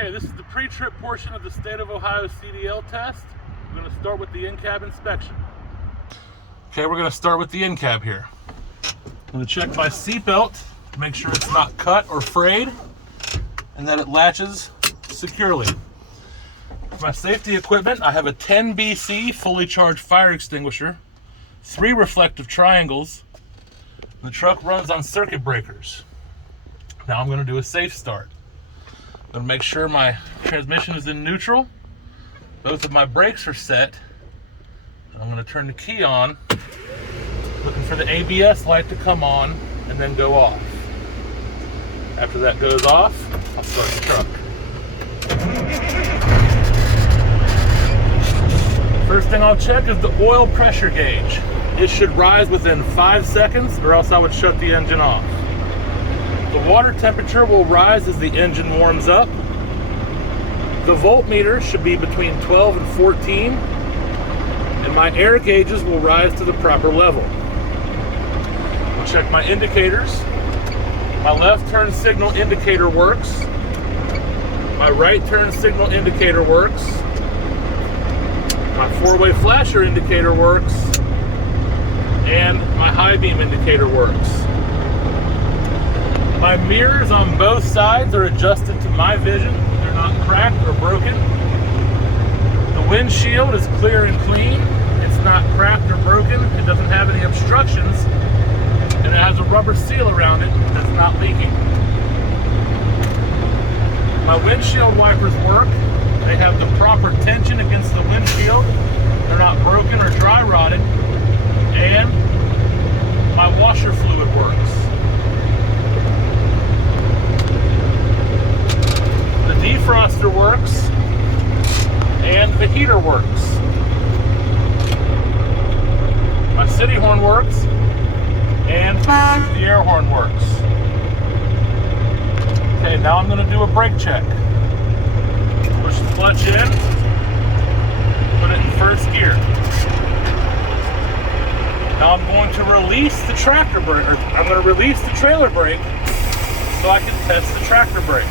Okay, this is the pre-trip portion of the State of Ohio CDL test. We're going to start with the in-cab inspection. Okay, we're going to start with the in-cab here. I'm going to check my seatbelt to make sure it's not cut or frayed and that it latches securely. For my safety equipment, I have a 10 BC fully charged fire extinguisher, 3 reflective triangles, and the truck runs on circuit breakers. Now I'm going to do a safe start. I'm going to make sure my transmission is in neutral. Both of my brakes are set. And I'm going to turn the key on, looking for the ABS light to come on and then go off. After that goes off, I'll start the truck. First thing I'll check is the oil pressure gauge. It should rise within 5 seconds or else I would shut the engine off. The water temperature will rise as the engine warms up. The voltmeter should be between 12 and 14, and my air gauges will rise to the proper level. I'll check my indicators. My left turn signal indicator works. My right turn signal indicator works. My four-way flasher indicator works. And my high beam indicator works. My mirrors on both sides are adjusted to my vision. They're not cracked or broken. The windshield is clear and clean. It's not cracked or broken. It doesn't have any obstructions. And it has a rubber seal around it that's not leaking. My windshield wipers work. They have the proper tension against the windshield. They're not broken or dry rotted. And my washer fluid works. The defroster works, and the heater works. My city horn works, and the air horn works. Okay, now I'm going to do a brake check. Push the clutch in, put it in first gear. Now I'm going to release the tractor brake, or I'm going to release the trailer brake so I can test the tractor brake.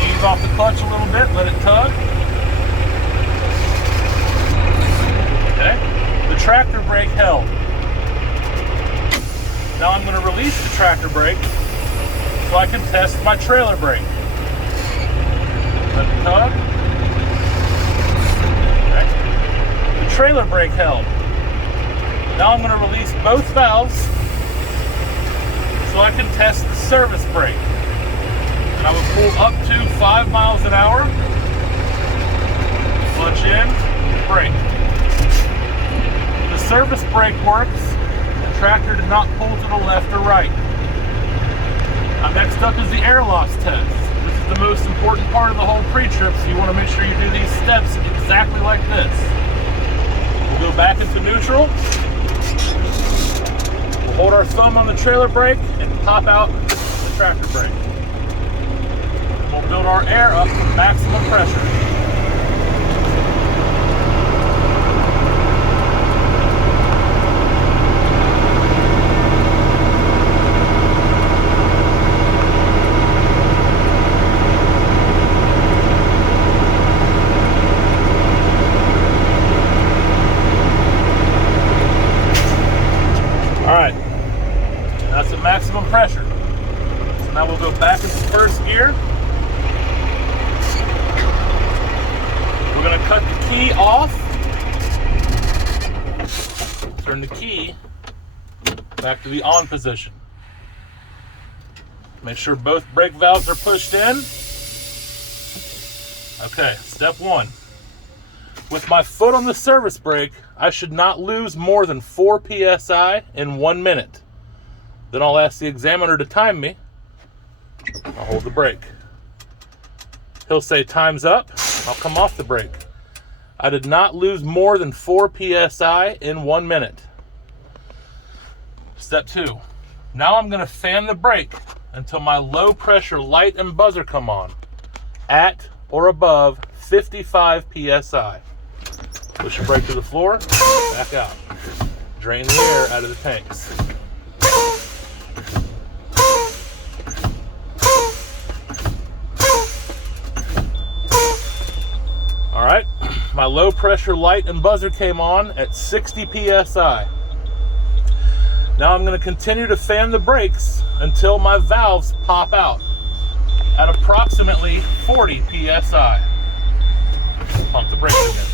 Ease off the clutch a little bit, let it tug. Okay, the tractor brake held. Now I'm going to release the tractor brake so I can test my trailer brake. Let it tug. Okay. The trailer brake held. Now I'm going to release both valves so I can test the service brake. And I will pull up to 5 miles an hour. Clutch in, brake. The service brake works. The tractor did not pull to the left or right. Now next up is the air loss test. This is the most important part of the whole pre-trip, so you want to make sure you do these steps exactly like this. We'll go back into neutral. We'll hold our thumb on the trailer brake and pop out the tractor brake. We'll build our air up to maximum pressure. Alright, that's at maximum pressure. So now we'll go back into first gear. We're going to cut the key off. Turn the key back to the on position. Make sure both brake valves are pushed in. Okay, step 1. With my foot on the service brake, I should not lose more than 4 psi in 1 minute. Then I'll ask the examiner to time me. I'll hold the brake. He'll say time's up. I'll come off the brake. I did not lose more than 4 psi in 1 minute. Step 2. Now I'm going to fan the brake until my low pressure light and buzzer come on at or above 55 psi. Push your brake to the floor, back out. Drain the air out of the tanks. My low pressure light and buzzer came on at 60 psi. Now I'm going to continue to fan the brakes until my valves pop out at approximately 40 psi. Pump the brakes again.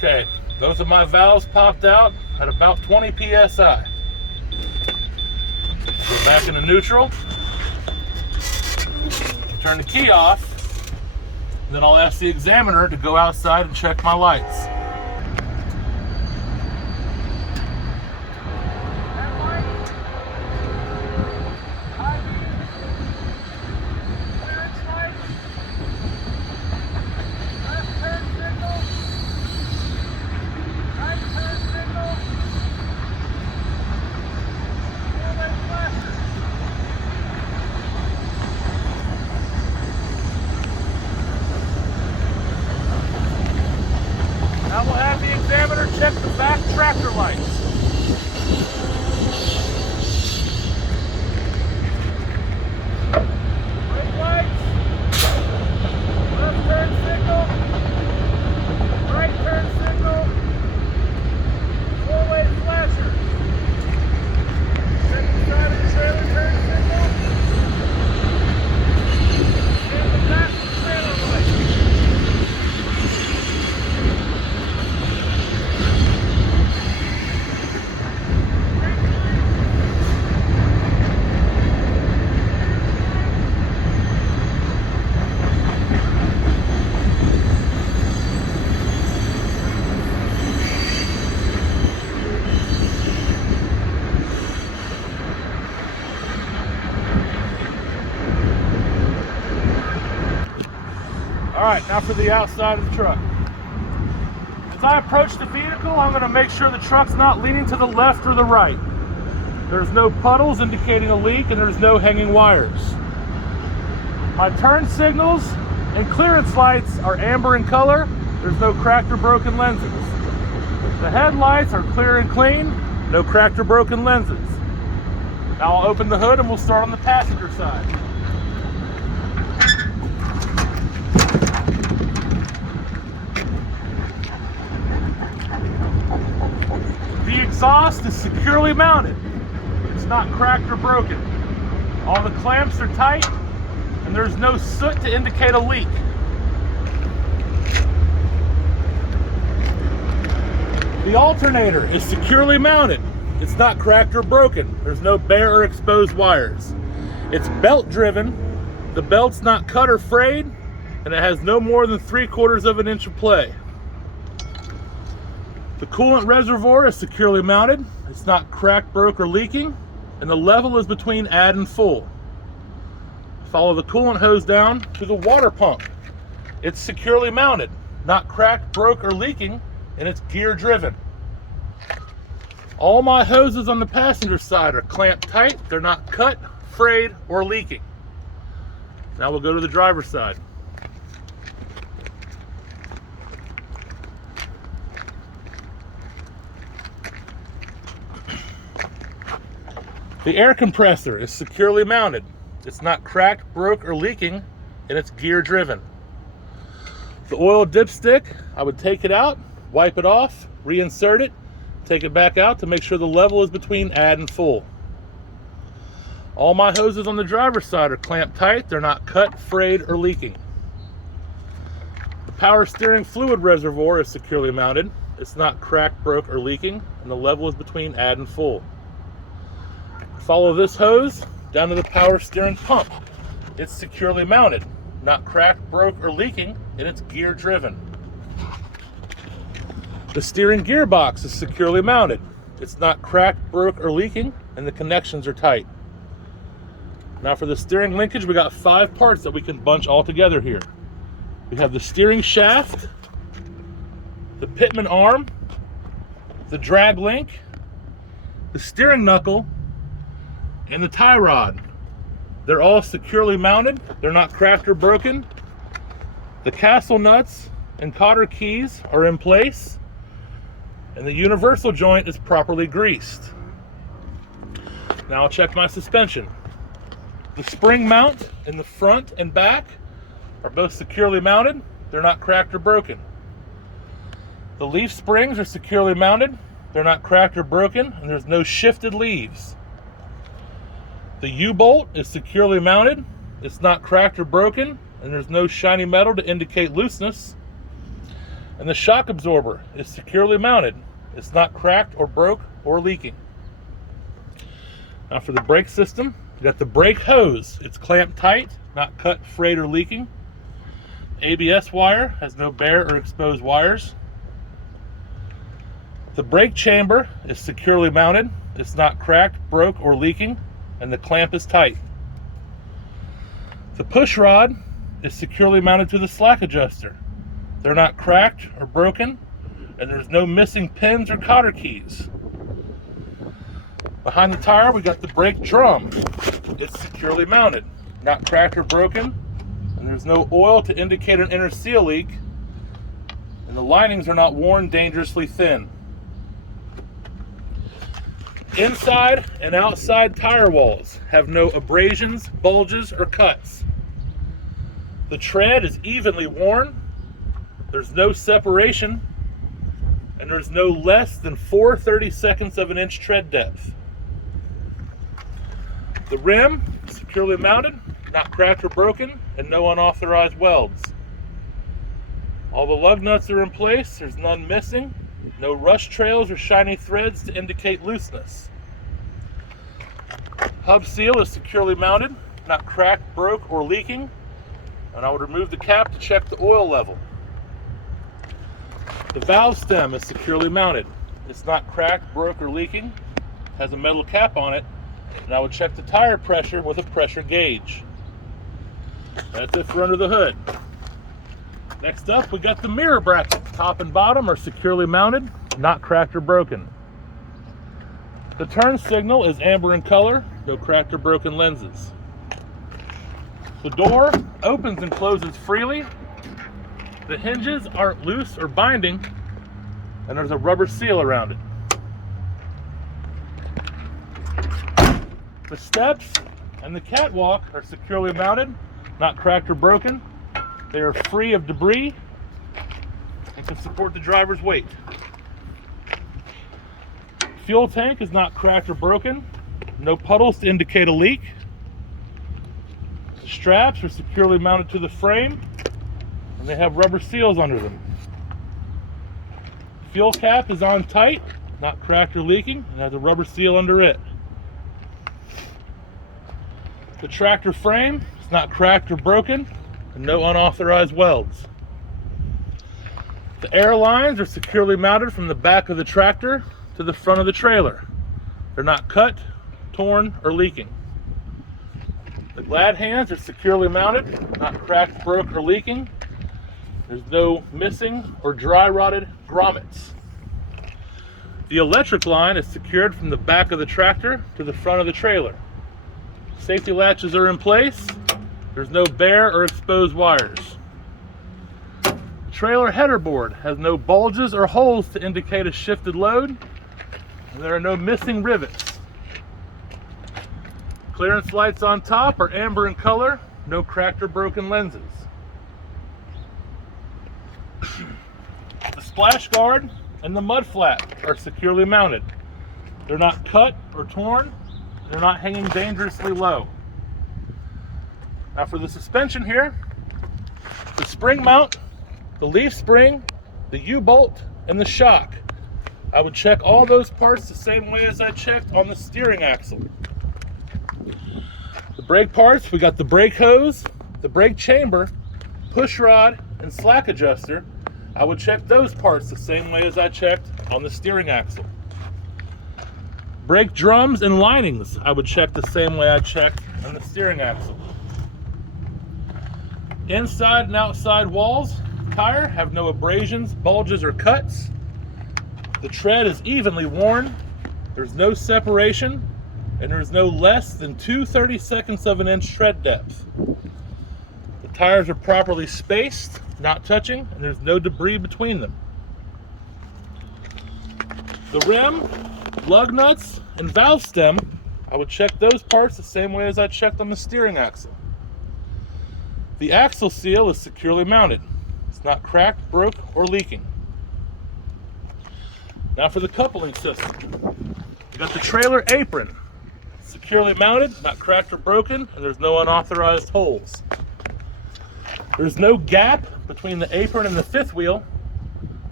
Okay, both of my valves popped out at about 20 psi. Go back into neutral. Turn the key off. Then I'll ask the examiner to go outside and check my lights. Now we'll have the examiner check the back tractor lights. Brake lights, left turn signal, right turn signal, four-way flasher. Check the side of the trailer turn signal, and the back trailer light. All right, now for the outside of the truck. As I approach the vehicle, I'm going to make sure the truck's not leaning to the left or the right. There's no puddles indicating a leak, and there's no hanging wires. My turn signals and clearance lights are amber in color. There's no cracked or broken lenses. The headlights are clear and clean, no cracked or broken lenses. Now I'll open the hood and we'll start on the passenger side. The exhaust is securely mounted. It's not cracked or broken. All the clamps are tight, and there's no soot to indicate a leak. The alternator is securely mounted. It's not cracked or broken. There's no bare or exposed wires. It's belt driven. The belt's not cut or frayed, and it has no more than 3/4 of an inch of play. The coolant reservoir is securely mounted. It's not cracked, broke, or leaking, and the level is between add and full. Follow the coolant hose down to the water pump. It's securely mounted, not cracked, broke, or leaking, and it's gear driven. All my hoses on the passenger side are clamped tight. They're not cut, frayed, or leaking. Now we'll go to the driver's side. The air compressor is securely mounted. It's not cracked, broke, or leaking, and it's gear driven. The oil dipstick, I would take it out, wipe it off, reinsert it, take it back out to make sure the level is between add and full. All my hoses on the driver's side are clamped tight. They're not cut, frayed, or leaking. The power steering fluid reservoir is securely mounted. It's not cracked, broke, or leaking, and the level is between add and full. Follow this hose down to the power steering pump. It's securely mounted, not cracked, broke, or leaking, and it's gear driven. The steering gearbox is securely mounted. It's not cracked, broke, or leaking, and the connections are tight. Now for the steering linkage, we got 5 parts that we can bunch all together here. We have the steering shaft, the pitman arm, the drag link, the steering knuckle, and the tie rod. They're all securely mounted. They're not cracked or broken. The castle nuts and cotter keys are in place, and the universal joint is properly greased. Now I'll check my suspension. The spring mount in the front and back are both securely mounted. They're not cracked or broken. The leaf springs are securely mounted. They're not cracked or broken, and there's no shifted leaves. The U-bolt is securely mounted. It's not cracked or broken, and there's no shiny metal to indicate looseness. And the shock absorber is securely mounted. It's not cracked or broke or leaking. Now for the brake system, you got the brake hose. It's clamped tight, not cut, frayed, or leaking. ABS wire has no bare or exposed wires. The brake chamber is securely mounted. It's not cracked, broke, or leaking, and the clamp is tight. The push rod is securely mounted to the slack adjuster. They're not cracked or broken, and there's no missing pins or cotter keys. Behind the tire, we got the brake drum. It's securely mounted, not cracked or broken, and there's no oil to indicate an inner seal leak, and the linings are not worn dangerously thin. Inside and outside tire walls have no abrasions, bulges, or cuts. The tread is evenly worn. There's no separation, and there's no less than 4/32 of an inch tread depth. The rim is securely mounted, not cracked or broken, and no unauthorized welds. All the lug nuts are in place. There's none missing. No rust trails or shiny threads to indicate looseness. Hub seal is securely mounted, not cracked, broke, or leaking, and I would remove the cap to check the oil level. The valve stem is securely mounted. It's not cracked, broke, or leaking. It has a metal cap on it, and I would check the tire pressure with a pressure gauge. That's it for under the hood. Next up, we got the mirror brackets. Top and bottom are securely mounted, not cracked or broken. The turn signal is amber in color, no cracked or broken lenses. The door opens and closes freely. The hinges aren't loose or binding, and there's a rubber seal around it. The steps and the catwalk are securely mounted, not cracked or broken. They are free of debris and can support the driver's weight. Fuel tank is not cracked or broken. No puddles to indicate a leak. The straps are securely mounted to the frame, and they have rubber seals under them. Fuel cap is on tight, not cracked or leaking, and has a rubber seal under it. The tractor frame is not cracked or broken, and no unauthorized welds. The air lines are securely mounted from the back of the tractor to the front of the trailer. They're not cut, torn, or leaking. The glad hands are securely mounted, not cracked, broke, or leaking. There's no missing or dry rotted grommets. The electric line is secured from the back of the tractor to the front of the trailer. Safety latches are in place. There's no bare or exposed wires. The trailer header board has no bulges or holes to indicate a shifted load, and there are no missing rivets. Clearance lights on top are amber in color, no cracked or broken lenses. The splash guard and the mud flap are securely mounted. They're not cut or torn. They're not hanging dangerously low. Now for the suspension here, the spring mount, the leaf spring, the U-bolt, and the shock. I would check all those parts the same way as I checked on the steering axle. The brake parts, we got the brake hose, the brake chamber, push rod, and slack adjuster. I would check those parts the same way as I checked on the steering axle. Brake drums and linings, I would check the same way I checked on the steering axle. Inside and outside walls, tire have no abrasions, bulges, or cuts. The tread is evenly worn. There's no separation, and there's no less than 2/32 of an inch tread depth. The The tires are properly spaced, not touching, and there's no debris between them. The rim, lug nuts, and valve stem, I would check those parts the same way as I checked on the steering axle. The axle seal is securely mounted. It's not cracked, broke, or leaking. Now for the coupling system. We got the trailer apron. Securely mounted, not cracked or broken, and there's no unauthorized holes. There's no gap between the apron and the fifth wheel.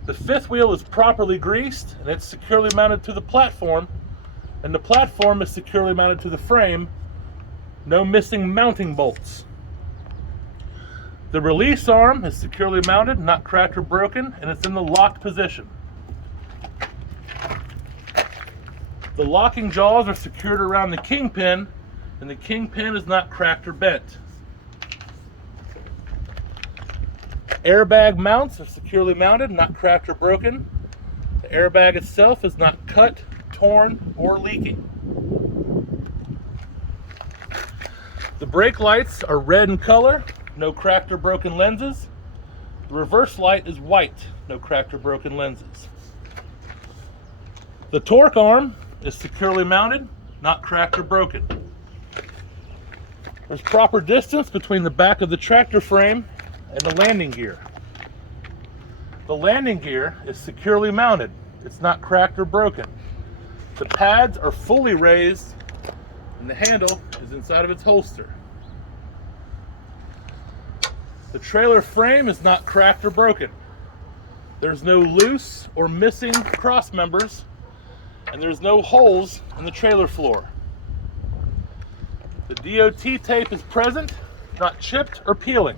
The fifth wheel is properly greased and it's securely mounted to the platform, and the platform is securely mounted to the frame. No missing mounting bolts. The release arm is securely mounted, not cracked or broken, and it's in the locked position. The locking jaws are secured around the kingpin, and the kingpin is not cracked or bent. Airbag mounts are securely mounted, not cracked or broken. The airbag itself is not cut, torn, or leaking. The brake lights are red in color, no cracked or broken lenses. The reverse light is white, no cracked or broken lenses. The torque arm is securely mounted, not cracked or broken. There's proper distance between the back of the tractor frame and the landing gear. The landing gear is securely mounted. It's not cracked or broken. The pads are fully raised and the handle is inside of its holster. The trailer frame is not cracked or broken. There's no loose or missing cross members, and there's no holes in the trailer floor. The DOT tape is present, not chipped or peeling.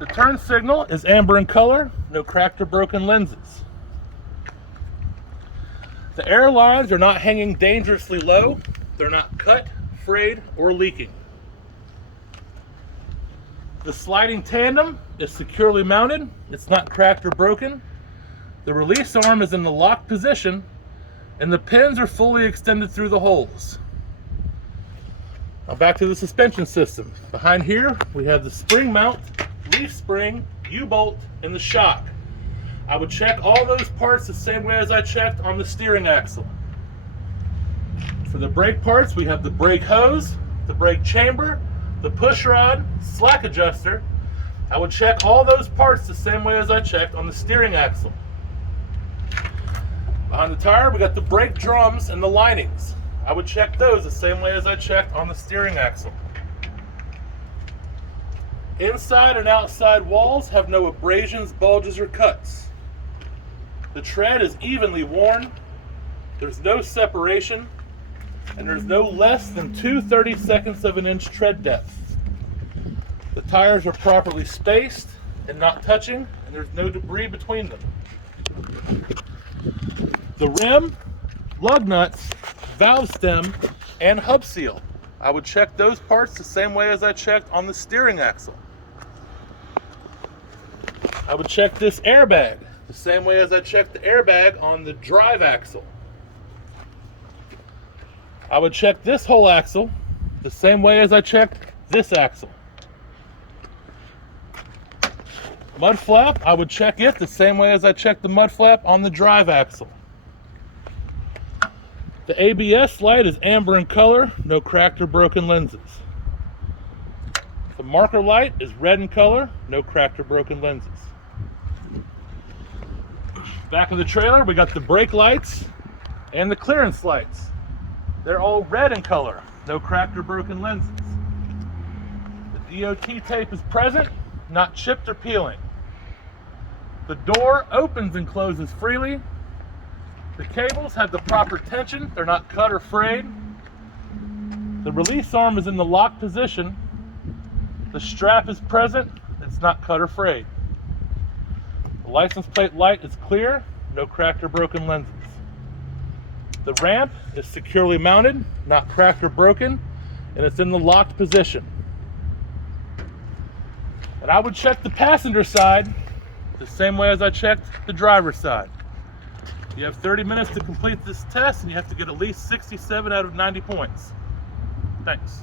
The turn signal is amber in color, no cracked or broken lenses. The air lines are not hanging dangerously low. They're not cut, frayed, or leaking. The sliding tandem is securely mounted. It's not cracked or broken. The release arm is in the locked position, and the pins are fully extended through the holes. Now back to the suspension system. Behind here, we have the spring mount, leaf spring, U-bolt, and the shock. I would check all those parts the same way as I checked on the steering axle. For the brake parts, we have the brake hose, the brake chamber, the push rod, slack adjuster. I would check all those parts the same way as I checked on the steering axle. Behind the tire, we got the brake drums and the linings. I would check those the same way as I checked on the steering axle. Inside and outside walls have no abrasions, bulges, or cuts. The tread is evenly worn. There's no separation, and there's no less than 2/32 of an inch tread depth. The tires are properly spaced and not touching, and there's no debris between them. The rim, lug nuts, valve stem, and hub seal, I would check those parts the same way as I checked on the steering axle. I would check this airbag the same way as I checked the airbag on the drive axle. I would check this whole axle the same way as I checked this axle. Mud flap, I would check it the same way as I checked the mud flap on the drive axle. The ABS light is amber in color, no cracked or broken lenses. The marker light is red in color, no cracked or broken lenses. Back of the trailer, we got the brake lights and the clearance lights. They're all red in color, no cracked or broken lenses. The DOT tape is present, not chipped or peeling. The door opens and closes freely. The cables have the proper tension, they're not cut or frayed. The release arm is in the locked position. The strap is present, it's not cut or frayed. The license plate light is clear, no cracked or broken lenses. The ramp is securely mounted, not cracked or broken, and it's in the locked position. And I would check the passenger side the same way as I checked the driver's side. You have 30 minutes to complete this test, and you have to get at least 67 out of 90 points. Thanks.